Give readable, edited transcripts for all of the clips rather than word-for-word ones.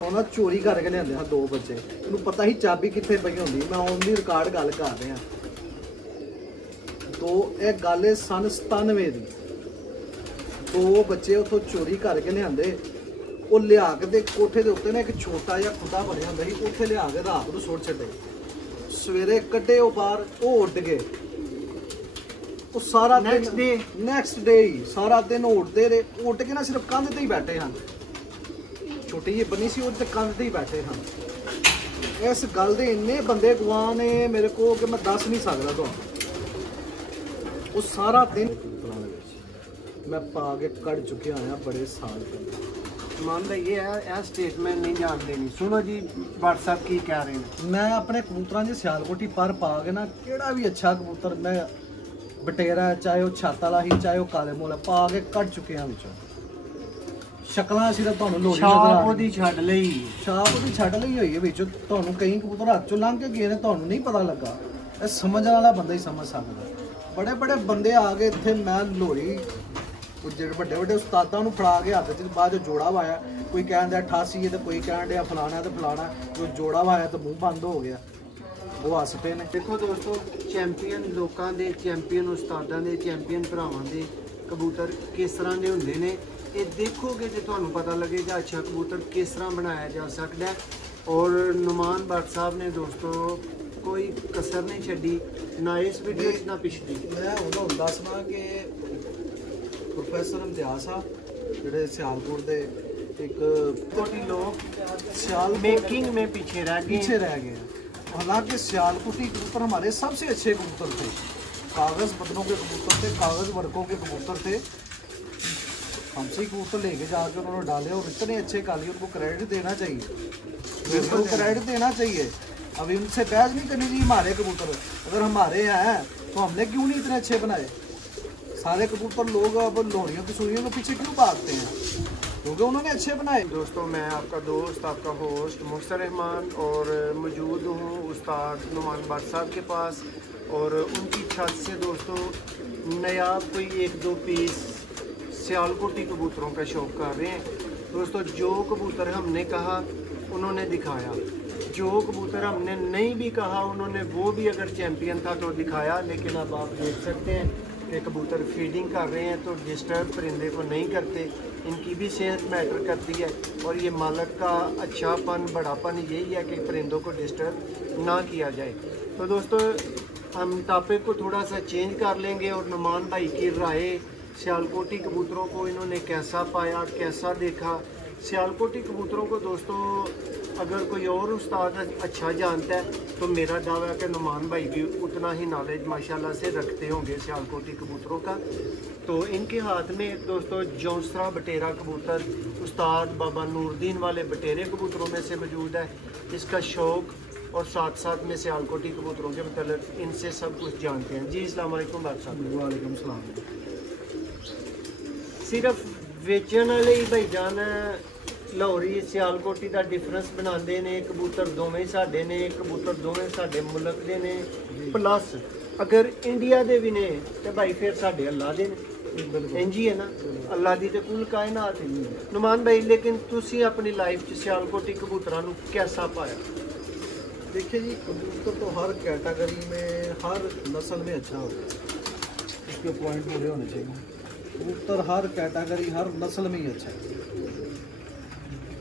ਉਹਨਾਂ ਚੋਰੀ ਕਰਕੇ ਲਿਆਂਦੇ ਆ ਦੋ ਬੱਚੇ। ਉਹਨੂੰ ਪਤਾ ਹੀ ਚਾਬੀ ਕਿੱਥੇ ਪਈ ਹੁੰਦੀ। ਮੈਂ ਔਨ ਦੀ ਰਿਕਾਰਡ ਗੱਲ ਕਰ ਰਿਹਾ। तो ਇਹ ਗੱਲ ਹੈ ਸਨ 97 ਦੀ। ਦੋ ਬੱਚੇ ਉੱਥੋਂ ਚੋਰੀ ਕਰਕੇ ਲਿਆਂਦੇ। ਉਹ ਲਿਆ ਕੇ ਤੇ ਕੋਠੇ ਦੇ ਉੱਤੇ ਨਾ ਇੱਕ ਛੋਟਾ ਜਿਹਾ ਖੁੱਡਾ ਬਣਿਆ ਹੁੰਦਾ ਸੀ, ਉੱਥੇ ਲਿਆ ਕੇ ਰਾਤ ਨੂੰ ਸੁੱਟ ਛੱਡੇ। ਸਵੇਰੇ ਕੱਢੇ ਉਹ ਬਾਹਰ, ਉਹ ਉੱਡ ਗਏ। ਉਹ ਸਾਰਾ ਨੈਕਸਟ ਡੇ ਹੀ ਸਾਰਾ ਦਿਨ ਉੱਡਦੇ ਰਹੇ। ਉੱਡ ਕੇ ਨਾ ਸਿਰਫ ਕੰਧ ਤੇ ਹੀ ਬੈਠੇ ਹਨ। ਛੋਟੀ ਜਿਹੀ ਬਣੀ ਸੀ, ਉਹਦੇ ਕੰਧ ਤੇ ਹੀ ਬੈਠੇ ਹਨ। ਇਸ ਗੱਲ ਦੇ ਇੰਨੇ ਬੰਦੇ ਗਵਾਹ ਨੇ ਮੇਰੇ को कि मैं दस नहीं सकता ਤੁਹਾਨੂੰ। ਉਹ ਸਾਰਾ दिन मैं पा के कट चुके आया बड़े साल पहले। मान लो ये है स्टेटमेंट नहीं जान देनी। सुनो जी व्हाट्सएप की कह रहे हैं। मैं अपने कबूतरों की सियालकोटी पर पा के ना केड़ा भी अच्छा कबूतर मैं बटेरा चाहे वो छत वाला ही चाहे वो काले मोला पा के कट चुके हैं विचों। शक्लां सिर्फ ਤੁਹਾਨੂੰ ਲੋੜੀ ਛਾਪ ਉਹਦੀ ਛੱਡ ਲਈ, ਛਾਪ ਉਹਦੀ ਛੱਡ ਲਈ ਹੋਈ ਹੈ ਵਿੱਚੋਂ। ਤੁਹਾਨੂੰ ਕਈ ਕਬੂਤਰ ਹੱਥ ਚੋਂ ਲੰਘ ਕੇ ਗਏ ਨੇ, ਤੁਹਾਨੂੰ ਨਹੀਂ ਪਤਾ ਲੱਗਾ। ਇਹ ਸਮਝਣ ਵਾਲਾ ਬੰਦਾ ਹੀ ਸਮਝ ਸਕਦਾ। बड़े बड़े बंदे आ गए इतने। मैं लोहड़ी जो बड़े बड़े उस्तादा फड़ा के हथ च बाद जोड़ा वाया। कोई कह दिया 88 है तो कोई कह दिया फलाना तो फलाना। जो जोड़ा वाया तो मुँह बंद हो गया। वो हस पे ने। देखो दोस्तों, चैंपीयन लोगों के, चैंपीयन उस्तादा के, चैंपीयन भरावां के कबूतर किस तरह के होंगे ने, ये देखोगे तो तुहानूं पता लगेगा अच्छा कबूतर किस तरह बनाया जा सकता है। और नुमान भट्ट साहब ने दोस्तों कोई कसर नहीं छड़ी, ना इस वीडियो ना पिछली। मैं उन्होंने दसना कि प्रोफेसर इम्तियाज साहब जेडे सियालकोट दे एक कोटी लोग सियाल मेकिंग में पीछे रह गए हैं। हालांकि सियालकोटी कबूतर हमारे सबसे अच्छे कबूतर थे। कागज़ बदलों के कबूतर थे, कागज़ वर्कों के कबूतर थे। हमसे ही कबूतर लेके जाके उन्होंने डाले और इतने अच्छे काली। उनको क्रेडिट देना चाहिए, बिल्कुल क्रेडिट देना चाहिए। अभी उनसे बहस नहीं करनी चाहिए। हमारे कबूतर अगर हमारे हैं तो हमने क्यों नहीं इतने अच्छे बनाए। सारे कबूतर लोग अब लोहड़ियों की सूरियों के पीछे क्यों भागते हैं, क्योंकि उन्होंने अच्छे बनाए। दोस्तों मैं आपका दोस्त, आपका होस्ट मुहसन रहमान, और मौजूद हूँ उस्ताद नुमान भट्ट साहब के पास। और उनकी छत से दोस्तों नया कोई एक दो पीस सियालकोटी कबूतरों का शौक़ कर रहे हैं। दोस्तों जो कबूतर हमने कहा उन्होंने दिखाया, जो कबूतर हमने नहीं भी कहा उन्होंने वो भी अगर चैंपियन था तो दिखाया। लेकिन अब आप देख सकते हैं कि कबूतर फीडिंग कर रहे हैं तो डिस्टर्ब परिंदे को नहीं करते। इनकी भी सेहत मैटर करती है। और ये मालक का अच्छापन, बड़ापन यही है कि परिंदों को डिस्टर्ब ना किया जाए। तो दोस्तों हम टॉपिक को थोड़ा सा चेंज कर लेंगे और नुमान भाई की राय सियालकोटी कबूतरों को इन्होंने कैसा पाया, कैसा देखा। सियालकोटी कबूतरों को दोस्तों अगर कोई और उस्ताद अच्छा जानता है तो मेरा दावा है कि नुमान भाई भी उतना ही नॉलेज माशाल्लाह से रखते होंगे सियालकोटी कबूतरों का। तो इनके हाथ में दोस्तों जौसरा बटेरा कबूतर उस्ताद बाबा नूरुद्दीन वाले बटेरे कबूतरों में से मौजूद है। इसका शौक़ और साथ साथ में सियालकोटी कबूतरों के मतलब इनसे सब कुछ जानते हैं। जी अस्सलाम वालेकुम भाई साहब। वालेकुम सलाम। सिर्फ वेचन वाले ही भाई जान लाहौरी सियालकोटी का डिफरेंस बनाते हैं। कबूतर दोवें साडे ने, कबूतर दोवें साडे मुल्क दे ने, प्लस अगर इंडिया दे भी ने तो भाई फिर साडे अल्लाह दे ने। इंज ही है ना, अल्लाह दी ते कुल कायनात है। नुमान भाई लेकिन तुसी अपनी लाइफ च सियालकोटी कबूतरां नूं कैसा पाया? देखिए जी, कबूतर तो हर कैटेगरी में, हर नस्ल में अच्छा होता है। उसके पॉइंट पूरे होने चाहिए। कबूतर हर कैटेगरी, हर नस्ल में ही अच्छा है।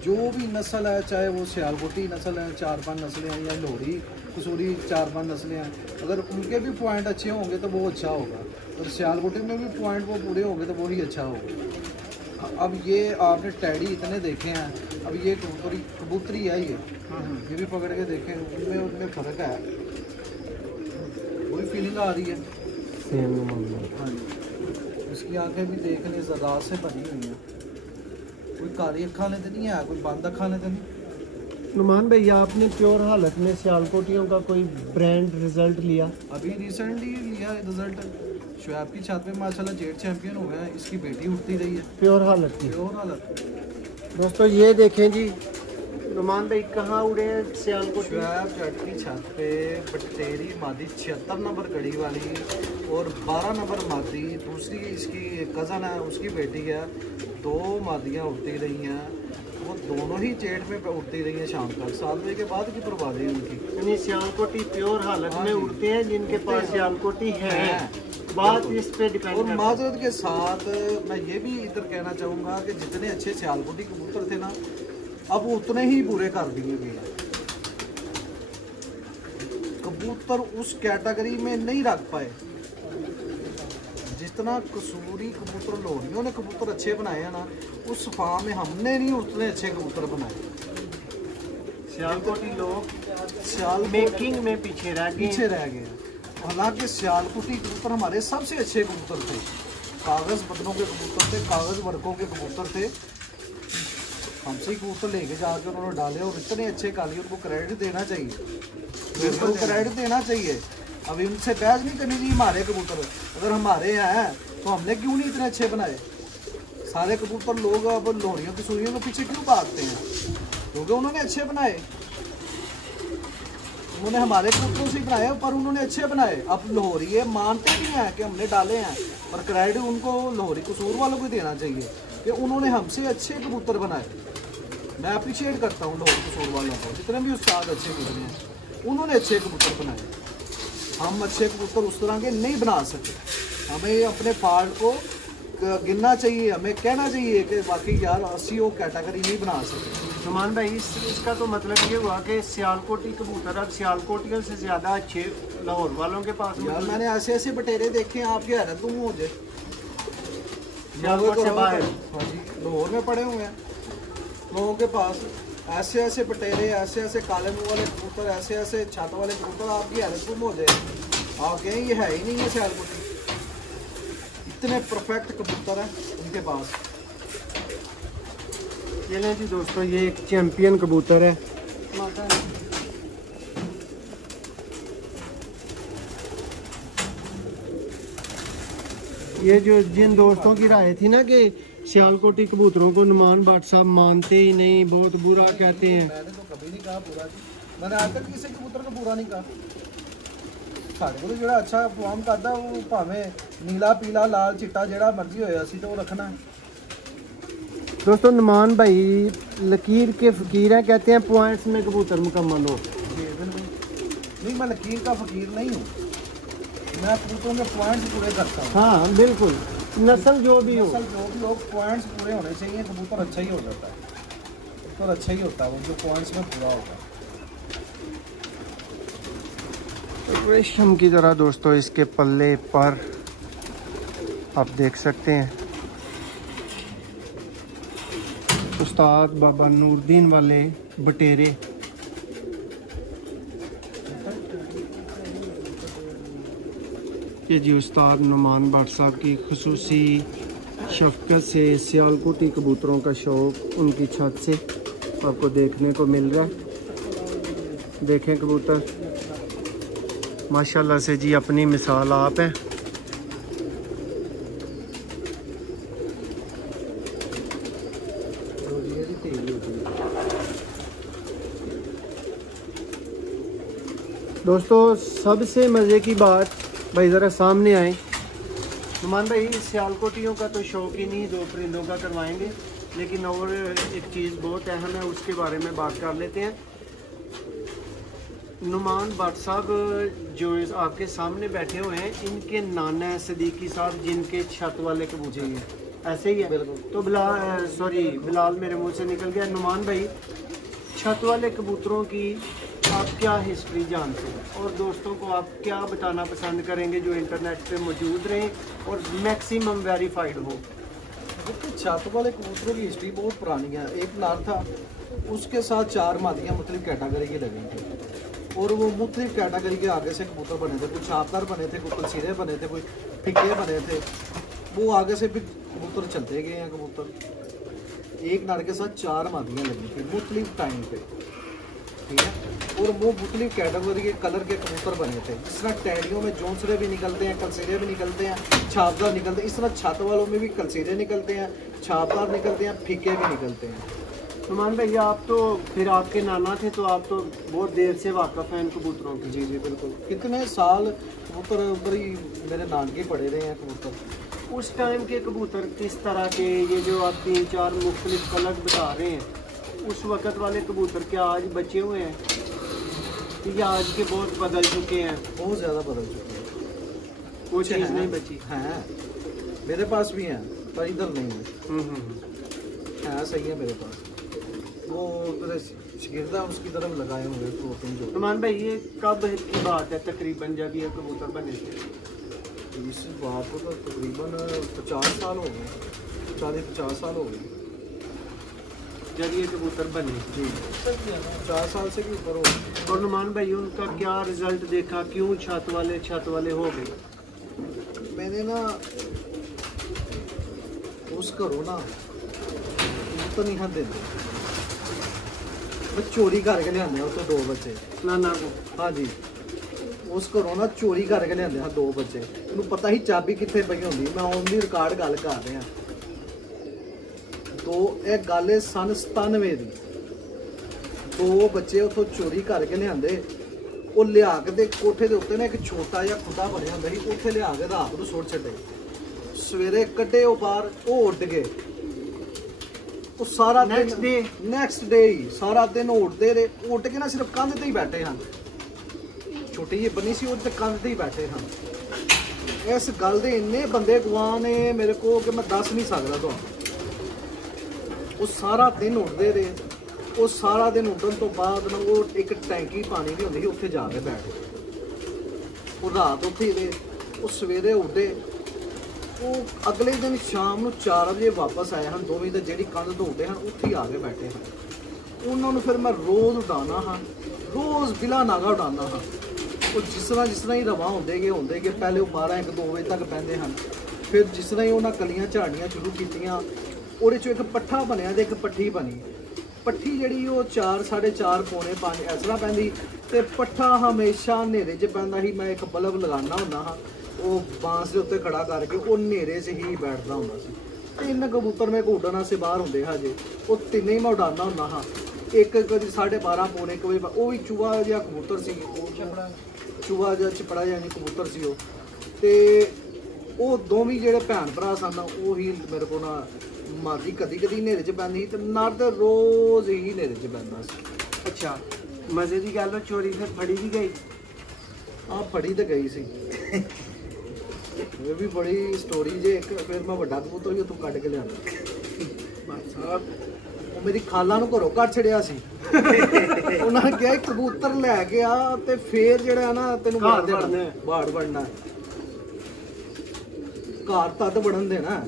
जो भी नस्ल है, चाहे वो सियालकोटी नस्ल है, 4-5 नस्लें हैं, या लोहड़ी कसूरी 4-5 नस्लें हैं, अगर उनके भी पॉइंट अच्छे होंगे तो वो अच्छा होगा। और सियालकोटी में भी पॉइंट वो पूरे होंगे तो वही अच्छा होगा। अब ये आपने टैडी इतने देखे हैं, अब ये कबूतरी है ये भी पकड़ के देखें, उनमें फ़र्क है। वही फीलिंग आ रही है। हाँ जी, उसकी आंखें भी देखने ज़रात से भरी हुई हैं। कोई काली अखा ने तो नहीं है, कोई बंद अखा ने तो नहीं। नुमान भाई आपने प्योर हालत में सियालकोटियों का कोई ब्रांड रिजल्ट लिया? अभी रिसेंटली लिया रिजल्ट। शुएब की छत पे माशाल्लाह जेट चैंपियन हो गया है। इसकी बेटी उठती रही है प्योर हालत की। प्योर हालत। दोस्तों ये देखें जी, नुमान भाई कहाँ उड़े हैं सियालकोटी? शुएब जट की छत पे बटेरी मादी 76 नंबर कड़ी वाली और 12 नंबर मादी दूसरी इसकी कज़न है, उसकी बेटी है। 2 मादियाँ उड़ती रही हैं। वो दोनों ही जेठ में उड़ती रही हैं शाम तक, 7 बजे के बाद की परवाज़ें हैं उनकी। यानी सियालकोटी प्योर हालत हाँ में जी। उड़ते हैं जिनके पास उड़ते हैं। सियालकोटी है, हैं। बात इस पे डिपेंड और करती है। माजरत के साथ मैं ये भी इधर कहना चाहूँगा कि जितने अच्छे सियालकोटी कबूतर थे ना, अब उतने ही बुरे कर दिए गए हैं। कबूतर उस कैटेगरी में नहीं रख पाए जितना कसूरी कबूतर लोरियों ने कबूतर अच्छे बनाए हैं ना, उस फार्म में हमने नहीं उतने अच्छे कबूतर बनाए। सियालकोटी लोग सियाल मेकिंग में पीछे रह पीछे गए। रह गए हैं। हालांकि सियालकुटी कबूतर हमारे सबसे अच्छे कबूतर थे, कागज़ बदनों के कबूतर थे, कागज़ वर्कों के कबूतर थे। हमसे ही कबूतर लेके जाके उन्होंने डाले और इतने अच्छे काली, उनको क्रेडिट देना चाहिए, बिल्कुल क्रेडिट देना चाहिए। अभी उनसे बहस नहीं करनी चाहिए। हमारे कबूतर अगर हमारे हैं तो हमने क्यों नहीं इतने अच्छे बनाए? सारे कबूतर लोग अब लोहरियों की सूरियों के पीछे क्यों भागते हैं? क्योंकि उन्होंने अच्छे बनाए, उन्होंने हमारे कबूतरों से बनाए, पर उन्होंने अच्छे बनाए। अब लोहरी मानते भी हैं कि हमने डाले हैं, पर क्रेडिट उनको लोहरी कसूर वालों को देना चाहिए कि उन्होंने हमसे अच्छे कबूतर बनाए। मैं अप्रिशिएट करता हूँ लोहरी कसूर वालों को, जितने भी उस्ताद अच्छे गुजरे हैं उन्होंने अच्छे कबूतर बनाए। हम अच्छे कबूतर उस तरह के नहीं बना सके। हमें अपने पार्ट को गिनना चाहिए, हमें कहना चाहिए कि बाकी यार अस्सी वो कैटेगरी नहीं बना सके। नुमान भाई इसका तो मतलब ये हुआ कि सियालकोटी कबूतर अब सियालकोटियों से ज़्यादा अच्छे लाहौर वालों के पास यार मौजूद मैंने ऐसे ऐसे बटेरे देखे हैं, आपकी हैरत तुम हो जाए। सियालकोट से बाहर। हाँ जी, लाहौर में पड़े हुए हैं लोगों के पास ऐसे ऐसे बटेरे, ऐसे ऐसे काले मुंह वाले कबूतर, ऐसे ऐसे छत वाले कबूतर, आपकी हैरत तुम हो जाए। आप कहें ये है ही नहीं है सियालकोटी। इतने परफेक्ट कबूतर हैं उनके पास। ये लें जी दोस्तों, ये एक चैंपियन कबूतर है। ये जो जिन दोस्तों की राय थी ना कि सियालकोटी कबूतरों को नुमान भट्ट साहब मानते ही नहीं, बहुत बुरा कहते हैं। मैंने तो कभी नहीं कहा बुरा जी, मैंने आज तक किसी कबूतर को बुरा नहीं कहा। साढ़े को जो अच्छा फॉर्म करता वो भावें नीला पीला लाल चिट्टा ਜਿਹੜਾ मर्जी होया असी तो वो रखना है। दोस्तों नुमान भाई लकीर के फकीर हैं, कहते हैं पॉइंट्स में कबूतर मुकम्मल हो। जी बिल्कुल नहीं, मैं लकीर का फकीर नहीं हूँ, मैं कबूतरों में पॉइंट्स पूरे करता हूँ। हाँ बिल्कुल, नस्ल जो भी हो, नस्ल जो भी हो, पॉइंट्स पूरे होने चाहिए, कबूतर अच्छा ही हो जाता है। कबूतर अच्छा ही होता है वो जो पॉइंट्स में पूरा होता है। रेशम की तरह दोस्तों इसके पल्ले पर आप देख सकते हैं उस्ताद बाबा नूरदीन वाले बटेरे। ये जी उस्ताद नुमान भट्ट साहब की खुसूसी शफकत से सियालकोटी कबूतरों का शौक़ उनकी छत से आपको देखने को मिल रहा है। देखें कबूतर माशाल्लाह से जी अपनी मिसाल आप हैं। दोस्तों सबसे मज़े की बात भाई ज़रा सामने आए। नुमान भाई सियालकोटियों का तो शौक ही नहीं, दो परिंदों का करवाएंगे, लेकिन और एक चीज़ बहुत अहम है उसके बारे में बात कर लेते हैं। नुमान भट्ट साहब जो आपके सामने बैठे हुए हैं, इनके नाना है सदीकी साहब जिनके छत वाले कबूतर हैं, ऐसे ही है। बिल्कुल। तो बिलाल मेरे मुंह से निकल गया। नुमान भाई छत वाले कबूतरों की आप क्या हिस्ट्री जानते हैं और दोस्तों को आप क्या बताना पसंद करेंगे जो इंटरनेट पे मौजूद रहें और मैक्सिमम वेरीफाइड हो? देखिए छत वाले कबूतरों की हिस्ट्री बहुत पुरानी है। एक नार था, उसके साथ 4 मादियाँ मुख्तलिफ कैटेगरी की लगी थी और वो मुख्तलिफ कैटेगरी के आगे से कबूतर बने थे। कुछ छापदार बने थे, कुछ कलसीरे बने थे, कुछ फिक्के बने थे। वो आगे से फिर कबूतर चलते गए हैं। कबूतर एक नार के साथ 4 मादियाँ लगी थी मुख्तलिफ टाइम पे, ठीक है। और वो मुख्तलिफ कैटेगरी के कलर के कबूतर बने थे। जिस तरह टैडियों में जोंसरे भी निकलते हैं, कलसीरे भी निकलते हैं, छापदार निकलते हैं, इस तरह छत वालों में भी कलसीरे निकलते हैं, छापदार निकलते हैं, फिक्के भी निकलते हैं। नुमान भैया आप तो फिर आपके नाना थे तो आप तो बहुत देर से वाकफ़ हैं इन कबूतरों की। जी जी बिल्कुल, कितने साल कबूतर ऊपर ही मेरे नानके पड़े रहे हैं कबूतर। उस टाइम के कबूतर किस तरह के, ये जो आप 3-4 मुख्तलिफ कलर बता रहे हैं, उस वक्त वाले कबूतर क्या आज बचे हुए हैं कि आज के बहुत बदल चुके हैं? बहुत ज़्यादा बदल चुके हैं, वो कुछ चीज़ हैं, नहीं बची। हैं मेरे पास भी हैं पर इधर नहीं है। है सही है मेरे पास, वो उधर शिगिर्दा उसकी तरफ लगाए हुए प्रोटीन जो। नुमान भाई ये कब की बात है तकरीबन जब ये कबूतर बने थे? इस बात को तो तकरीबन 50 साल हो गए, 40-50 साल हो गए जब ये कबूतर बने। जी, 50 साल से भी ऊपर हो गए। और नुमान भाई उनका क्या रिजल्ट देखा, क्यों छत वाले हो गए? मैंने ना उस करो ना तो नहीं हाँ देते, मैं चोरी करके लिया उस 2 बच्चे नाना को। हाँ जी, उस घरों ना चोरी करके लिया हाँ 2 बच्चे। तेन पता ही चाबी कितने पई होंगी, मैं ऑन दी रिकॉर्ड गल कर रहा। तो यह गल है सन 97 की। 2 बच्चे उतों चोरी करके लिया, वो लिया के कोठे के उत्ते ना एक छोटा जिहा खुदा बनया होंदा सी, उत्थे लिया के रात को सुट छड्डे। सवेरे कड्डे वो बाहर, वो उड गए। वो सारा नैक्सट डे ही सारा दिन उड़ते रहे। उड़ के ना सिर्फ कंध ते ही बैठे हैं, छोटी जी बनी सी उस कंध ते ही बैठे हैं। इस गल दे इन्ने बंदे गवाह ने मेरे को कि मैं दस नहीं सकदा तुहानूं। वो सारा दिन उड़ते रहे। वो सारा दिन उड़न तो बाद ना वो एक टैंकी पानी की होंदी सी, उत्थे जाके बैठ गए। वो रात उत्थे ही रहे। वो सवेरे उड़े, वो अगले दिन शाम ਨੂੰ 4 ਵਜੇ वापस आए हैं। दोवें तो जी कंध तो उड़े हैं उत्थे ही आके बैठे हैं। उन्होंने फिर मैं रोज़ उड़ाना हाँ, रोज़ बिला नागा उड़ाना हाँ। वो जिस तरह ही रवा होंदे गए पहले वो 12-1-2 बजे तक बहते हैं। फिर जिस तरह ही उन्हें कलियां झाड़नियां शुरू कीतियां, ਉਹਦੇ ਚੋਂ ਇੱਕ ਪੱਠਾ ਬਣਿਆ ਤੇ ਇੱਕ ਪੱਠੀ ਬਣੀ। ਪੱਠੀ ਜਿਹੜੀ ਉਹ 4-4:30 ਪੌਣੇ 5 ਇਸ ਤਰ੍ਹਾਂ ਪੈਂਦੀ ਤੇ ਪੱਠਾ ਹਮੇਸ਼ਾ ਹਨੇਰੇ 'ਚ ਪੈਂਦਾ ਸੀ। ਮੈਂ ਇੱਕ ਬਲਬ ਲਗਾਉਣਾ ਹੁੰਦਾ ਹਾਂ, ਉਹ ਬਾਂਸ ਦੇ ਉੱਤੇ ਖੜਾ ਕਰਕੇ ਉਹ ਹਨੇਰੇ 'ਚ ਹੀ ਬੈਠਦਾ ਹੁੰਦਾ ਸੀ। 3 ਕਬੂਤਰ ਮੇਰੇ ਕੋਲ ਉੱਡਣ ਵਾਸਤੇ ਬਾਹਰ ਹੁੰਦੇ ਹਜੇ, ਉਹ ਤਿੰਨੇ ਹੀ ਮੈਂ ਉਡਾਉਂਦਾ ਹੁੰਦਾ ਹਾਂ। ਇੱਕ ਕਦੀ 12:30 ਪੌਣੇ 1 ਵਜੇ ਉਹ ਵੀ ਚੂਹਾ ਜਿਹਾ ਕਬੂਤਰ ਸੀ, ਚੂਹਾ ਜਿਹਾ ਚਪੜਾ ਜਿਹਾ ਕਬੂਤਰ ਸੀ ਉਹ। ਤੇ ਉਹ ਦੋਵੇਂ ਜਿਹੜੇ ਭੈਣ ਭਰਾ ਸਨ ਉਹੀ ਮੇਰੇ ਕੋਲ ਨਾ ਮਾਦੀ ਕਦੀ ਹਨੇਰੇ 'ਚ ਪੈਂਦੀ ਤੇ ਨਰ ਤੇ ਰੋਜ਼ ਹੀ ਹਨੇਰੇ 'ਚ ਪੈਂਦਾ ਸੀ। ਅੱਛਾ, ਮਜ਼ੇ ਦੀ ਗੱਲ ਚੋਰੀ ਫਿਰ ਫੜੀ ਵੀ ਗਈ? ਆ ਫੜੀ ਤੇ ਗਈ ਸੀ। ਇਹ ਵੀ ਬੜੀ ਸਟੋਰੀ ਜੇ। ਇੱਕ ਫਿਰ ਮੈਂ ਵੱਡਾ ਕਬੂਤਰ ਵੀ ਉੱਥੋਂ ਕੱਢ ਕੇ ਲਿਆਂਦਾ। ਉਹ ਮੇਰੀ ਖਾਲਾ ਨੂੰ ਘਰੋਂ ਕੱਢ ਛੜਿਆ ਸੀ। ਉਹਨਾਂ ਨੇ ਕਿਹਾ ਕਬੂਤਰ ਲੈ ਕੇ ਆ ਤੇ ਫੇਰ ਜਿਹੜਾ ਨਾ ਤੈਨੂੰ ਬਾੜ ਬਣਨਾ, ਘਰ ਤੱਦ ਬਣਨ ਦੇਣਾ।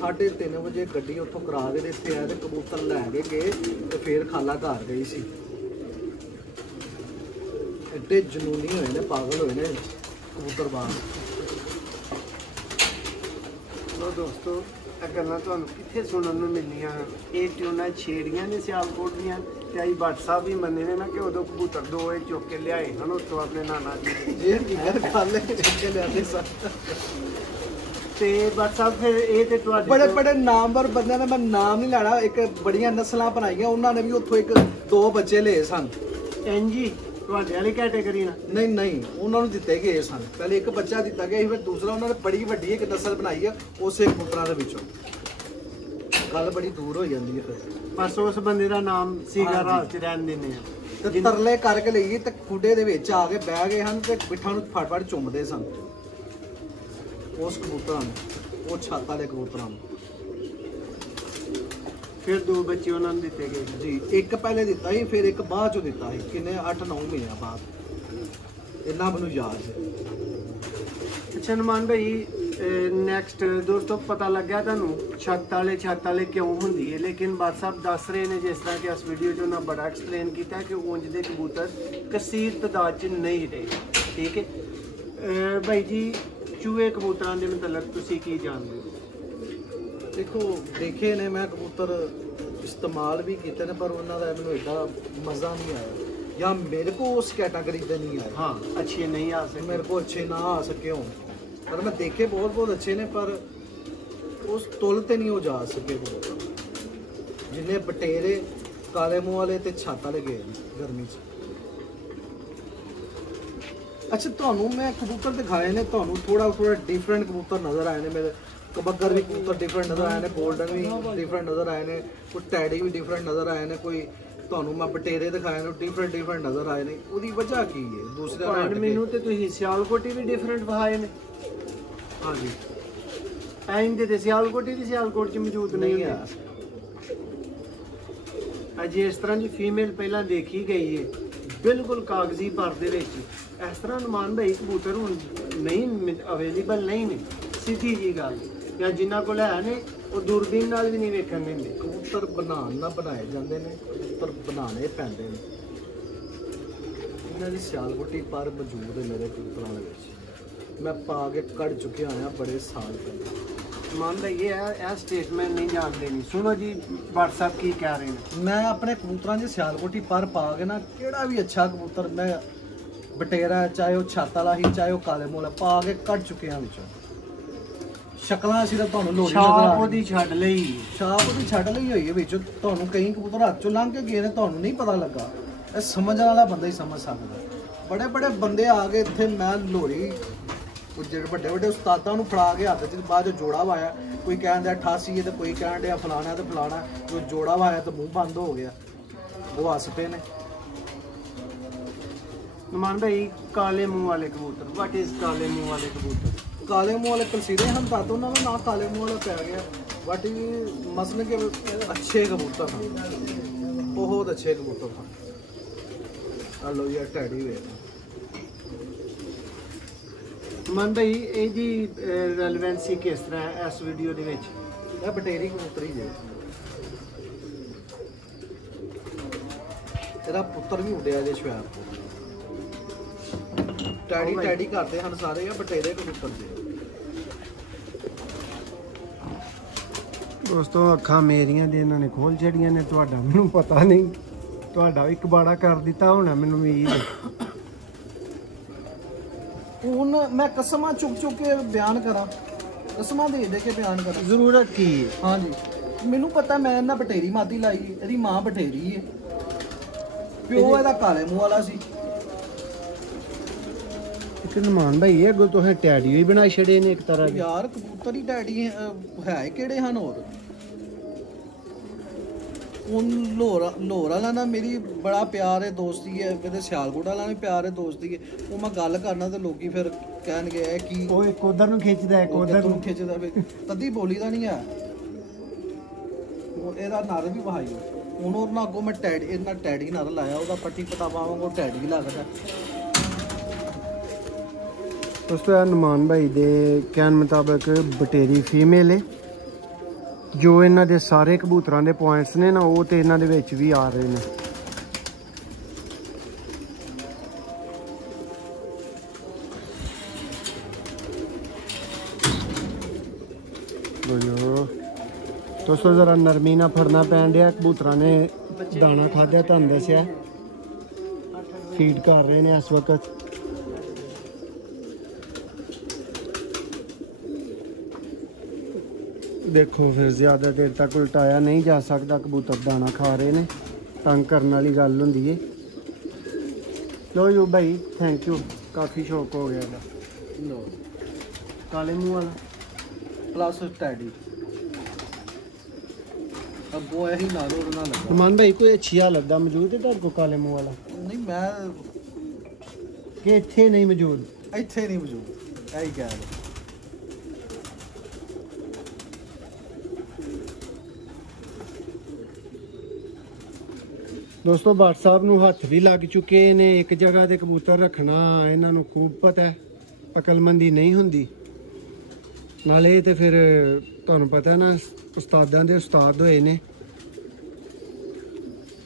3:30 ਵਜੇ ਗੱਡੀ ਉੱਥੋਂ ਕਰਾ ਕੇ ਇੱਥੇ ਆਏ ਤੇ ਕਬੂਤਰ ਲੈ ਕੇ ਗਏ ਤੇ ਫੇਰ ਖਾਲਾ ਘਰ ਗਈ ਸੀ। ਐਡੇ ਜਨੂਨੀ ਹੋਏ ਨੇ, ਪਾਗਲ ਹੋਏ ਨੇ ਕਬੂਤਰਬਾਜ਼। ਲੋ ਦੋਸਤੋ, ਇਹ ਗੱਲਾਂ ਤੁਹਾਨੂੰ ਕਿੱਥੇ ਸੁਣਨ ਨੂੰ ਮਿਲਣੀਆਂ? ਇਹ ਟਿਊਨਾਂ ਛੇੜੀਆਂ ਨੇ ਸਿਆਲਕੋਟ ਦੀਆਂ ਤੇ ਆਈ ਭੱਟ ਸਾਹਿਬ ਵੀ ਮੰਨੇ ਨੇ ਨਾ ਕਿ ਉਦੋਂ ਕਬੂਤਰ 2 ਚੁੱਕ ਕੇ ਲਿਆਏ ਹਨ ਉੱਥੋਂ ਆਪਣੇ ਨਾਨਾ ਜੀ ਇਹ ਖਾਲੇ ਚੁੱਕ ਕੇ ਲਿਆਦੇ ਸਨ। ਤੇ ਭੱਟ ਸਾਹਿਬ ਫਿਰ ਇਹ ਤੇ ਤੁਹਾਡੇ ਬੜੇ ਨਾਮਵਰ ਬੰਦਿਆਂ ਨੇ, ਮੈਂ ਨਾਮ ਨਹੀਂ ਲੈਣਾ, ਇੱਕ ਬੜੀਆਂ ਨਸਲਾਂ ਬਣਾਈਆਂ, ਉਹਨਾਂ ਨੇ ਵੀ ਉੱਥੋਂ 1-2 ਬੱਚੇ ਲਏ ਸਨ। ਇੰਜੀ ਤੁਹਾਡੇ ਵਾਲੀ ਕੈਟੇਗਰੀ ਨਾਲ? ਨਹੀਂ, ਉਹਨਾਂ ਨੂੰ ਦਿੱਤੇ ਗਏ ਸਨ। ਪਹਿਲੇ ਇੱਕ ਬੱਚਾ ਦਿੱਤਾ ਗਿਆ ਸੀ, ਫਿਰ ਦੂਸਰਾ ਉਹਨਾਂ ਨੇ ਬੜੀ ਵੱਡੀ ਇੱਕ ਨਸਲ ਬਣਾਈ ਆ ਉਸੇ ਕਬੂਤਰਾਂ ਦੇ ਵਿੱਚੋਂ। ਗੱਲ ਬੜੀ ਦੂਰ ਹੋ ਜਾਂਦੀ ਹੈ ਫਿਰ। ਬਸ ਉਸ ਬੰਦੇ ਦਾ ਨਾਮ ਸੀਗਾ, ਰਾਜ 'ਚ ਰਹਿਣ ਦਿੰਦੇ ਆ। ਤੇ ਤਰਲੇ ਕਰਕੇ ਲਈ ਤੇ ਖੁੱਡੇ ਦੇ ਵਿੱਚ ਆ ਕੇ ਬਹਿ ਗਏ ਹਨ ਤੇ ਪਿੱਠਾਂ ਨੂੰ ਫੜ ਚੁੰਮਦੇ ਸਨ ਉਸ ਕਬੂਤਰਾਂ ਨੂੰ, ਉਹ ਛੱਤ ਵਾਲੇ ਕਬੂਤਰਾਂ ਨੂੰ। ਫਿਰ 2 ਬੱਚੇ ਉਹਨਾਂ ਨੂੰ ਦਿੱਤੇ ਗਏ ਜੀ। ਇੱਕ ਪਹਿਲੇ ਦਿੱਤਾ ਸੀ, ਫਿਰ ਇੱਕ ਬਾਅਦ ਚੋਂ ਦਿੱਤਾ ਸੀ। ਕਿੰਨੇ 8-9 ਮਹੀਨਿਆਂ ਬਾਅਦ, ਇੰਨਾ ਮੈਨੂੰ ਯਾਦ ਹੈ। ਅੱਛਾ ਨੁਮਾਨ ਭਾਈ, ਨੈਕਸਟ ਦੋਸਤੋ ਪਤਾ ਲੱਗਿਆ ਤੁਹਾਨੂੰ ਛੱਤ ਵਾਲੇ ਕਿਉਂ ਹੁੰਦੀ ਹੈ, ਲੇਕਿਨ ਬਾਦ ਸਾਹਿਬ ਦੱਸ ਰਹੇ ਨੇ ਜਿਸ ਤਰ੍ਹਾਂ ਕਿ ਇਸ ਵੀਡੀਓ 'ਚ ਉਹਨਾਂ ਬੜਾ ਐਕਸਪਲੇਨ ਕੀਤਾ ਕਿ ਉਂਝ ਦੇ ਕਬੂਤਰ ਕਸੀਰ ਤਦਾਦ 'ਚ ਨਹੀਂ ਰਹੇ। ਠੀਕ ਹੈ ਭਾਈ ਜੀ, ਚੂਹੇ ਕਬੂਤਰਾਂ ਦੇ ਮਤਲਬ ਤੁਸੀਂ ਕੀ ਜਾਣਦੇ ਹੋ? ਦੇਖੋ, ਦੇਖੇ ਨੇ ਮੈਂ ਕਬੂਤਰ, ਇਸਤੇਮਾਲ ਵੀ ਕੀਤੇ ਨੇ, ਪਰ ਉਹਨਾਂ ਦਾ ਮੈਨੂੰ ਐਡਾ ਮਜ਼ਾ ਨਹੀਂ ਆਇਆ, ਜਾਂ ਮੇਰੇ ਕੋ ਉਸ ਕੈਟਾਗਰੀ ਦੇ ਨਹੀਂ ਆਏ। ਹਾਂ, ਅੱਛੇ ਨਹੀਂ ਆ ਸਕੇ, ਮੇਰੇ ਕੋ ਅੱਛੇ ਨਾ ਆ ਸਕੇ ਹੋਣ, ਪਰ ਮੈਂ ਦੇਖੇ ਬਹੁਤ ਅੱਛੇ ਨੇ, ਪਰ ਉਸ ਤੁਲ ਤੇ ਨਹੀਂ ਹੋ ਜਾ ਸਕੇ ਕਬੂਤਰ ਜਿੰਨੇ ਬਟੇਰੇ ਕਾਲੇ ਮੂੰਹ ਵਾਲੇ ਤੇ ਛੱਤ ਵਾਲੇ ਗਏ ਗਰਮੀ 'ਚ। ਅੱਛਾ, ਤੁਹਾਨੂੰ ਮੈਂ ਕਬੂਤਰ ਦਿਖਾਏ ਨੇ, ਤੁਹਾਨੂੰ ਥੋੜਾ ਡਿਫਰੈਂਟ ਕਬੂਤਰ ਨਜ਼ਰ ਆਏ ਨੇ ਮੇਰੇ। कबगर भी कबूतर डिफरेंट नज़र आए हैं, गोल्डन भी डिफरेंट नज़र आए हैं, कोई टैडी भी डिफरेंट नज़र आए हैं, कोई ਤੁਹਾਨੂੰ ਮੈਂ ਬਟੇਰੇ ਦਿਖਾਏ ਨੇ ਡਿਫਰੈਂਟ ਨਜ਼ਰ ਆਏ ਨੇ। ਉਹਦੀ ਵਜ੍ਹਾ ਕੀ ਹੈ? ਦੂਸਰੇ ਨਾਲ ਮੈਨੂੰ ਤੇ ਤੁਸੀਂ ਸਿਆਲਕੋਟੀ ਵੀ ਡਿਫਰੈਂਟ ਵਿਖਾਏ ਨੇ। ਹਾਂਜੀ ਐਂਦੇ ਤੇ ਸਿਆਲਕੋਟੀ ਦੀ ਸਿਆਲਕੋਟ ਚ ਮੌਜੂਦ ਨਹੀਂ ਹੈ। ਅੱਜ ਇਸ ਤਰ੍ਹਾਂ ਦੀ ਫੀਮੇਲ ਪਹਿਲਾਂ ਦੇਖੀ ਗਈ ਹੈ ਬਿਲਕੁਲ ਕਾਗਜ਼ੀ ਪਰ ਦੇ ਵਿੱਚ। ਇਸ ਤਰ੍ਹਾਂ ਨੁਮਾਨ ਭਾਈ ਕਬੂਤਰ ਹੁਣ ਨਹੀਂ ਅਵੇਲੇਬਲ ਨਹੀਂ ਨੇ, ਸਿੱਧੀ ਜੀ ਗੱਲ। ਜਾਂ ਜਿਨ੍ਹਾਂ ਕੋਲ ਹੈ ਨੇ ਉਹ ਦੂਰਬੀਨ ਨਾਲ ਵੀ ਨਹੀਂ ਵੇਖਣ ਦਿੰਦੇ। ਕਬੂਤਰ ਬਣਾਉਣ ਨਾ ਬਣਾਏ ਜਾਂਦੇ ਨੇ, ਕਬੂਤਰ ਬਣਾਉਣੇ ਪੈਂਦੇ ਨੇ। ਇਹਨਾਂ ਦੀ ਸਿਆਲਕੋਟੀ ਪਰ ਮੌਜੂਦ ਹੈ ਮੇਰੇ ਕਬੂਤਰਾਂ ਦੇ ਵਿੱਚ। ਮੈਂ ਪਾ ਕੇ ਕੱਢ ਚੁੱਕਿਆ ਹਾਂ ਬੜੇ ਸਾਲ ਪਹਿਲਾਂ। ਮੰਨਦਾ ਇਹ ਸਟੇਟਮੈਂਟ ਨਹੀਂ ਜਾਣਦੇ ਨਹੀਂ। ਸੁਣੋ ਜੀ WhatsApp ਕੀ ਕਹਿ ਰਹੇ ਨੇ। ਮੈਂ ਆਪਣੇ ਕਬੂਤਰਾਂ 'ਚ ਸਿਆਲਕੋਟੀ ਪਰ ਪਾ ਕੇ ਨਾ ਕਿਹੜਾ ਵੀ ਅੱਛਾ ਕਬੂਤਰ, ਮੈਂ ਬਟੇਰਾ ਚਾਹੇ ਉਹ ਛੱਤ ਵਾਲਾ ਹੀ ਚਾਹੇ ਉਹ ਕਾਲੇ ਮੋਲਾ, ਪਾ ਕੇ ਕੱਢ ਚੁੱਕੇ ਹਾਂ ਵਿੱਚੋਂ। ਸ਼ਕਲਾਂ ਸਿਰਫ ਤੁਹਾਨੂੰ ਲੋੜੀ ਛਾਪ ਉਹਦੀ ਛੱਡ ਲਈ, ਛਾਪ ਉਹਦੀ ਛੱਡ ਲਈ ਹੋਈ ਹੈ ਵਿੱਚ। ਤੁਹਾਨੂੰ ਕਈ ਕਬੂਤਰ ਹੱਥ ਚੋਂ ਲੰਘ ਕੇ ਗਏ ਨੇ, ਤੁਹਾਨੂੰ ਨਹੀਂ ਪਤਾ ਲੱਗਾ। ਇਹ ਸਮਝਣ ਵਾਲਾ ਬੰਦਾ ਹੀ ਸਮਝ ਸਕਦਾ। ਬੜੇ ਬੜੇ ਬੰਦੇ ਆ ਗਏ ਇੱਥੇ, ਮੈਂ ਲੋੜੀ ਜਿਹੜੇ ਵੱਡੇ ਵੱਡੇ ਉਸਤਾਦਾਂ ਨੂੰ ਫੜਾ ਕੇ ਹੱਥ 'ਚ ਬਾਅਦ ਜੋੜਾ ਵਾਇਆ। ਕੋਈ ਕਹਿਣ ਦਿਆ 88 ਹੈ ਤੇ ਕੋਈ ਕਹਿਣ ਦਿਆ ਫਲਾਣਾ ਤੇ ਫਲਾਣਾ। ਜੋ ਜੋੜਾ ਵਾਇਆ ਤਾਂ ਮੂੰਹ ਬੰਦ ਹੋ ਗਿਆ, ਉਹ ਹੱਸ ਪਏ ਨੇ। ਨੁਮਾਨ ਭਾਈ ਕਾਲੇ ਮੂੰਹ ਵਾਲੇ ਕਬੂਤਰ, ਵਾਟ ਇਜ਼ ਕਾਲੇ ਮੂੰਹ ਵਾਲੇ ਕਬੂਤਰ? काले मुँह वाले कलसीरे हम तातो ना ना काले मुँह वाला पै गया। बट मसल के अच्छे कबूतर हैं, बहुत अच्छे कबूतर हैं। हेलो यार टैडी वे मन भाई ਇਹਦੀ ਰੈਲੇਵੈਂਸੀ ਕਿਸ ਤਰ੍ਹਾਂ ਹੈ ਇਸ ਵੀਡੀਓ ਦੇ ਵਿੱਚ? ਇਹ ਬਟੇਰੀ ਕਬੂਤਰੀ ਜੇ। ਇਹਦਾ ਪੁੱਤਰ ਵੀ ਉੱਡਿਆ ਜੇ ਸ਼ਿਆਰਪੁਰ। ਟੈਡੀ ਟੈਡੀ ਕਰਦੇ ਹਨ ਸਾਰੇ, ਇਹ ਬਟੇਰੇ ਕਬੂਤਰ ਜੇ। ਦੋਸਤੋ ਅੱਖਾਂ ਮੇਰੀਆਂ ਦੇ ਇਹਨਾਂ ਨੇ ਖੋਲ ਛੜੀਆਂ ਨੇ, ਤੁਹਾਡਾ ਮੈਨੂੰ ਪਤਾ ਨਹੀਂ। ਤੁਹਾਡਾ ਇੱਕ ਬਾੜਾ ਕਰ ਦਿੱਤਾ ਹੋਣਾ ਮੈਨੂੰ ਉਮੀਦ ਹੈ। ਹੁਣ ਮੈਂ ਕਸਮਾਂ ਚੁੱਕ ਚੁੱਕ ਕੇ ਬਿਆਨ ਕਰਾਂ, ਕਸਮਾਂ ਦੇ ਦੇ ਕੇ ਬਿਆਨ ਕਰਾਂ, ਜ਼ਰੂਰਤ ਕੀ ਹੈ? ਹਾਂਜੀ ਮੈਨੂੰ ਪਤਾ, ਮੈਂ ਇਹਨਾਂ ਬਟੇਰੀ ਮਾਦੀ ਲਾਈ, ਇਹਦੀ ਮਾਂ ਬਟੇਰੀ ਹੈ, ਪਿਓ ਇਹਦਾ ਕਾਲੇ ਮੂੰਹ ਵਾਲਾ ਸੀ। ਇੱਕ ਨੁਮਾਨ ਭਾਈ ਅੱਗੋਂ ਤੁਸੀਂ ਟੈਡੀ ਵੀ ਬਣਾ ਛੜੇ ਨੇ ਇੱਕ ਤਰ੍ਹਾਂ ਦੇ। ਯਾਰ ਕਬੂਤਰ ਹੀ ਟੈਡੀ ਹੈ ਕਿਹੜੇ ਹਨ ਹੋਰ? ਹੁਣ ਲੋਰ ਵਾਲਾ ਨਾ ਮੇਰੀ ਬੜਾ ਪਿਆਰ ਹੈ, ਦੋਸਤੀ ਹੈ। ਮੇਰੇ ਸਿਆਲਕੋਟ ਵਾਲਾ ਵੀ ਪਿਆਰ ਹੈ, ਦੋਸਤੀ ਹੈ। ਉਹ ਮੈਂ ਗੱਲ ਕਰਨਾ ਤੇ ਲੋਕੀ ਫਿਰ ਕਹਿਣਗੇ ਇਹ ਕੀ, ਉਹ ਇੱਕ ਉਧਰ ਨੂੰ ਖਿੱਚਦਾ, ਇੱਕ ਉਧਰ ਨੂੰ ਖਿੱਚਦਾ। ਤਦੀ ਬੋਲੀ ਦਾ ਨਹੀਂ ਹੈ। ਉਹ ਇਹਦਾ ਨਰ ਵੀ ਵਹਾਈ ਹੁਣ ਉਹਨਾਂ ਅੱਗੋਂ ਮੈਂ ਟੈਡੀ, ਇਹਨਾਂ ਟੈਡੀ ਨਰ ਲਾਇਆ, ਉਹਦਾ ਪੱਟੀ ਪਤਾਵਾ ਵਾਂਗੂ ਟੈਡੀ ਲੱਗਦਾ। ਦੋਸਤੋ ਇਹ ਨੁਮਾਨ ਭਾਈ ਦੇ ਕਹਿਣ ਮੁਤਾਬਕ ਬਟੇਰੀ ਫੀਮੇਲ ਹੈ। ਜੋ ਇਹਨਾਂ ਦੇ ਸਾਰੇ ਕਬੂਤਰਾਂ ਦੇ ਪੁਆਇੰਟਸ ਨੇ ਨਾ, ਉਹ ਤੇ ਇਹਨਾਂ ਦੇ ਵਿੱਚ ਵੀ ਆ ਰਹੇ ਨੇ। ਦੋਸਤੋ ਜ਼ਰਾ ਨਰਮੀ ਨਾਲ ਫੜਨਾ ਪੈਣ ਡਿਆ। ਕਬੂਤਰਾਂ ਨੇ ਦਾਣਾ ਖਾਧਿਆ, ਤੁਹਾਨੂੰ ਦੱਸਿਆ। ਫੀਡ ਕਰ ਰਹੇ ਨੇ ਇਸ ਵਕਤ। ਦੇਖੋ ਫਿਰ ਜ਼ਿਆਦਾ ਦੇਰ ਤੱਕ ਉਲਟਾਇਆ ਨਹੀਂ ਜਾ ਸਕਦਾ, ਕਬੂਤਰ ਦਾਣਾ ਖਾ ਰਹੇ ਨੇ, ਤੰਗ ਕਰਨ ਵਾਲੀ ਗੱਲ ਹੁੰਦੀ ਏ। ਲੋ ਯੂ ਭਾਈ, ਥੈਂਕ ਯੂ, ਕਾਫੀ ਸ਼ੌਕ ਹੋ ਗਿਆ ਇਹਦਾ। ਲੋ ਕਾਲੇ ਮੂੰਹ ਵਾਲਾ ਪਲੱਸ ਟੈਡੀ ਅੱਗੋਂ ਇਹੀ ਨਾਲ ਉਹਦੇ ਨਾਲ ਲੱਗਾ। ਰਮਾਨ ਭਾਈ ਕੋਈ ਅੱਛੀ ਹਾਲਤ ਦਾ ਮੌਜੂਦ ਹੈ ਤੁਹਾਡੇ ਕੋਲ ਕਾਲੇ ਮੂੰਹ ਵਾਲਾ? ਨਹੀਂ ਮੈਂ ਕਿ ਇੱਥੇ ਨਹੀਂ ਮੌਜੂਦ? ਇੱਥੇ ਨਹੀਂ ਮੌਜੂਦ, ਇਹੀ ਕਹਿ ਰਿਹਾ। ਦੋਸਤੋ WhatsApp ਨੂੰ ਹੱਥ ਵੀ ਲੱਗ ਚੁੱਕੇ ਨੇ। ਇੱਕ ਜਗ੍ਹਾ ਤੇ ਕਬੂਤਰ ਰੱਖਣਾ ਇਹਨਾਂ ਨੂੰ ਖੂਬ ਪਤਾ ਹੈ, ਅਕਲਮੰਦੀ ਨਹੀਂ ਹੁੰਦੀ। ਨਾਲੇ ਤੇ ਫਿਰ ਤੁਹਾਨੂੰ ਪਤਾ ਨਾ, ਉਸਤਾਦਾਂ ਦੇ ਉਸਤਾਦ ਹੋਏ ਨੇ,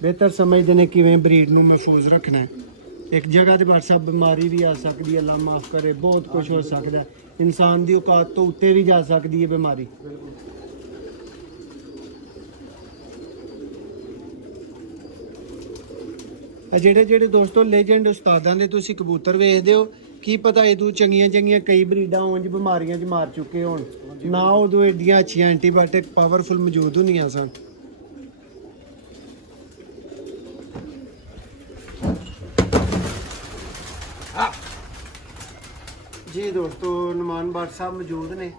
ਬਿਹਤਰ ਸਮਝਦੇ ਨੇ ਕਿਵੇਂ ਬਰੀਡ ਨੂੰ ਮਹਿਫੂਜ਼ ਰੱਖਣਾ ਹੈ। ਇੱਕ ਜਗ੍ਹਾ ਤੇ WhatsApp ਬਿਮਾਰੀ ਵੀ ਆ ਸਕਦੀ ਹੈ, ਅੱਲਾ ਮਾਫ ਕਰੇ, ਬਹੁਤ ਕੁਝ ਹੋ ਸਕਦਾ। ਇਨਸਾਨ ਦੀ ਔਕਾਤ ਤੋਂ ਉੱਤੇ ਵੀ ਜਾ ਸਕਦੀ ਹੈ ਬਿਮਾਰੀ। ਜਿਹੜੇ ਦੋਸਤੋ ਲੈਜੈਂਡ ਉਸਤਾਦਾਂ ਦੇ ਤੁਸੀਂ ਕਬੂਤਰ ਵੇਖਦੇ ਹੋ, ਕੀ ਪਤਾ ਇਹ ਤੋਂ ਚੰਗੀਆਂ ਕਈ ਬਰੀਡਾਂ ਉਂਝ ਬਿਮਾਰੀਆਂ 'ਚ ਮਾਰ ਚੁੱਕੇ ਹੋਣ ਨਾ। ਉਦੋਂ ਏਡੀਆਂ ਅੱਛੀਆਂ ਐਂਟੀਬਾਇਓਟਿਕ ਪਾਵਰਫੁਲ ਮੌਜੂਦ ਹੁੰਦੀਆਂ ਸਨ। ਜੀ ਦੋਸਤੋ, ਨੁਮਾਨ ਬਾਟ ਸਾਹਿਬ ਮੌਜੂਦ ਨੇ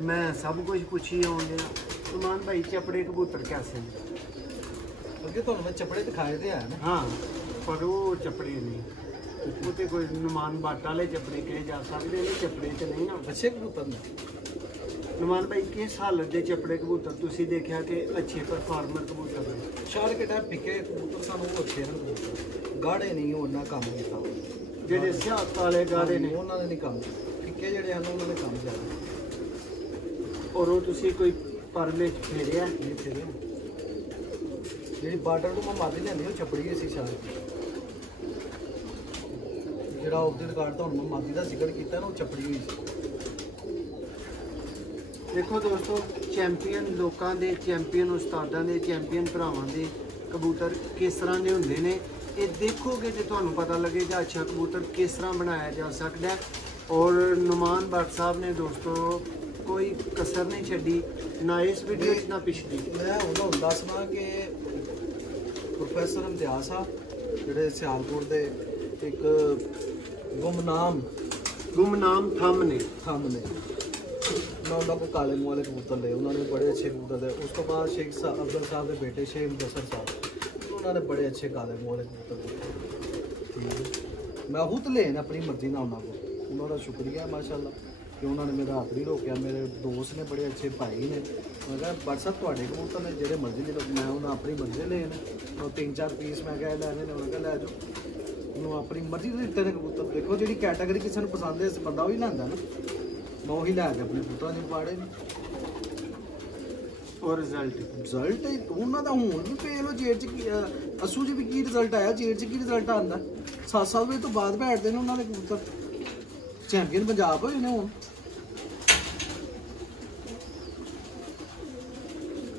मैं सब कुछ पूछी आऊँगा। नुमान भाई चपड़े कबूतर कैसे हैं? अगे तो मैं चपड़े दिखाए थे है ना। हाँ, पर वो चपड़े नहीं, वो तो कोई नुमान बाट वाले चपड़े कहे जा सकते हैं, चपड़े तो नहीं ना। अच्छे कबूतर ने। नुमान भाई किस हालत के चपड़े कबूतर तुसी देखा कि अच्छे परफॉर्मर कबूतर हैं? शार के टाइम पिके कबूतर सानू वो अच्छे हैं कबूतर, गाढ़े नहीं होना काम किया। ਜਿਹੜੇ ਸਿਆਹ ਕਾਲੇ ਗਾੜੇ ਨੇ ਉਹਨਾਂ ਨੇ ਨਹੀਂ ਕੰਮ ਫਿੱਕੇ ਜਿਹੜੇ ਹਨ ਉਹਨਾਂ ਨੇ ਕੰਮ ਜ਼ਿਆਦਾ। ਔਰ ਉਹ ਤੁਸੀਂ ਕੋਈ ਪਰਲੇ ਫੇਰਿਆ? ਇਹ ਫਿਰ ਜਿਹੜੀ ਬਾਰਡਰ ਤੋਂ ਮੈਂ ਮਾਰੀ ਲੈਂਦੀ ਉਹ ਛਪੜੀ ਸੀ ਸ਼ਾਰ ਜਿਹੜਾ ਆਫ ਦੀ ਰਿਕਾਰਡ ਤੁਹਾਨੂੰ ਮੈਂ ਮਾਦੀ ਦਾ ਜ਼ਿਕਰ ਕੀਤਾ ਨਾ ਉਹ ਛਪੜੀ ਹੋਈ ਸੀ। ਦੇਖੋ ਦੋਸਤੋ, ਚੈਂਪੀਅਨ ਲੋਕਾਂ ਦੇ, ਚੈਂਪੀਅਨ ਉਸਤਾਦਾਂ ਦੇ, ਚੈਂਪੀਅਨ ਭਰਾਵਾਂ ਦੇ ਕਬੂਤਰ ਕਿਸ ਤਰ੍ਹਾਂ ਦੇ ਹੁੰਦੇ ਨੇ ਇਹ ਦੇਖੋਗੇ ਤੇ ਤੁਹਾਨੂੰ ਪਤਾ ਲੱਗੇਗਾ ਅੱਛਾ ਕਬੂਤਰ ਕਿਸ ਤਰ੍ਹਾਂ ਬਣਾਇਆ ਜਾ ਸਕਦਾ ਹੈ। ਔਰ ਨੁਮਾਨ ਭੱਟ ਸਾਹਿਬ ਨੇ ਦੋਸਤੋ ਕੋਈ ਕਸਰ ਨਹੀਂ ਛੱਡੀ, ਨਾ ਇਸ ਵੀਡੀਓ 'ਚ ਨਾ ਪਿਛਲੀ। ਮੈਂ ਉਹਨਾਂ ਨੂੰ ਦੱਸਣਾ ਕਿ ਪ੍ਰੋਫੈਸਰ ਇਮਤਿਆਜ਼ ਆ ਜਿਹੜੇ ਸਿਆਲਕੋਟ ਦੇ ਇੱਕ ਗੁਮਨਾਮ ਥੰਮ ਨੇ मैं उन्होंने काले मुँह वाले कबूतर ले, उन्होंने बड़े अच्छे कबूतर ले। उस तो बाद शेख अफजल साहब के बेटे शेख मुदस्सर साहब उन्होंने बड़े अच्छे काले मुँह वाले कबूतर ले। ठीक है, मैं खुद लेन अपनी मर्जी ना उन्होंने को उन्होंने शुक्रिया माशाल्लाह कि उन्होंने मेरा हाथ नहीं रोकया। मेरे दोस्त ने बड़े अच्छे भाई ने, मैं कहा भट्ट साहब थोड़े कबूतर ने जो मर्जी ले लो, मैं उन्हें अपनी मर्जी ले और 3-4 पीस मैं क्या लैने ने, उन्हें लै जाओ, उन्होंने अपनी मर्जी से दिते ने कबूतर। देखो जी कैटेगरी किसी को पसंद है बंदा वही लैंदा ना, मैं वही लैके अपने पुत्रा ने पाड़े ने। और रिजल्ट उन्होंने तो हूँ भी पे लो जेल च असू च भी की रिजल्ट आया, जेल च की रिजल्ट आता 7 साल बजे तो बाद बैठते हैं उन्होंने कबूतर चैंपियन पंजाब होए ने हूँ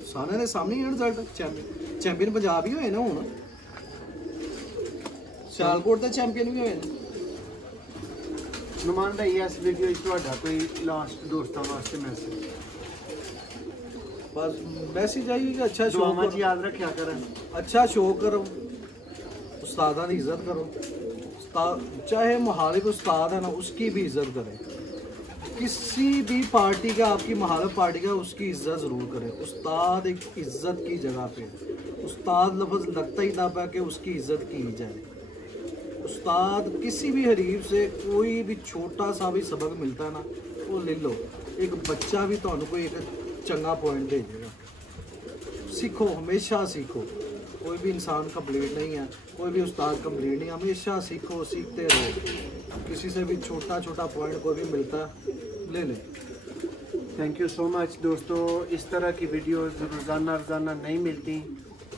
सारे ने सामने ही रिजल्ट चैंपियन पंजाब ही होए ने हूँ सियालकोट के चैंपियन भी होए ने। ਨੁਮਾਨ ਭਾਈ ਇਸ ਵੀਡੀਓ 'ਚ ਤੁਹਾਡਾ ਕੋਈ ਲਾਸਟ ਦੋਸਤਾਂ ਵਾਸਤੇ ਮੈਸੇਜ? बस मैसेज आई कि अच्छा शो ਦੁਆਵਾਂ 'ਚ ਯਾਦ ਰੱਖਿਆ ਕਰਨ, अच्छा शो करो, उस्तादा की इज्जत करो। उस्ताद चाहे मुहालिफ उस्ताद है ना उसकी भी इज्जत करें, किसी भी पार्टी का आपकी मुहालिफ पार्टी का उसकी इज्जत ज़रूर करें। उस्ताद एक इज्जत की जगह पे है, उस्ताद लफ्ज़ लगता ही ना पाए कि उसकी इज्जत की जाए। उस्ताद किसी भी हरीफ से कोई भी छोटा सा भी सबक मिलता है ना वो ले लो, एक बच्चा भी तो कोई एक चंगा पॉइंट दे देगा। सीखो, हमेशा सीखो, कोई भी इंसान कंप्लीट नहीं है, कोई भी उस्ताद कंप्लीट नहीं है, हमेशा सीखो, सीखते रहो। किसी से भी छोटा छोटा पॉइंट कोई भी मिलता है ले लें। थैंक यू सो मच दोस्तों, इस तरह की वीडियो रोज़ाना नहीं मिलती।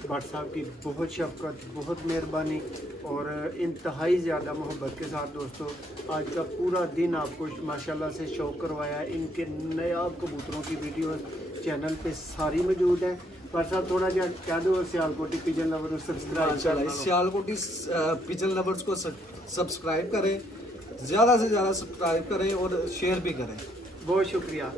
भट्ट साहब की बहुत शफकत, बहुत मेहरबानी और इंतहाई ज़्यादा मोहब्बत के साथ दोस्तों आज का पूरा दिन आपको माशाल्लाह से शौक करवाया। इनके नायाब कबूतरों की वीडियो चैनल पे सारी मौजूद है। भट्ट साहब थोड़ा जा कह दो Sialkoti pigeon lover subscribe, Sialkoti pigeon lovers को सब्सक्राइब करें, ज़्यादा से ज़्यादा सब्सक्राइब करें और शेयर भी करें। बहुत शुक्रिया।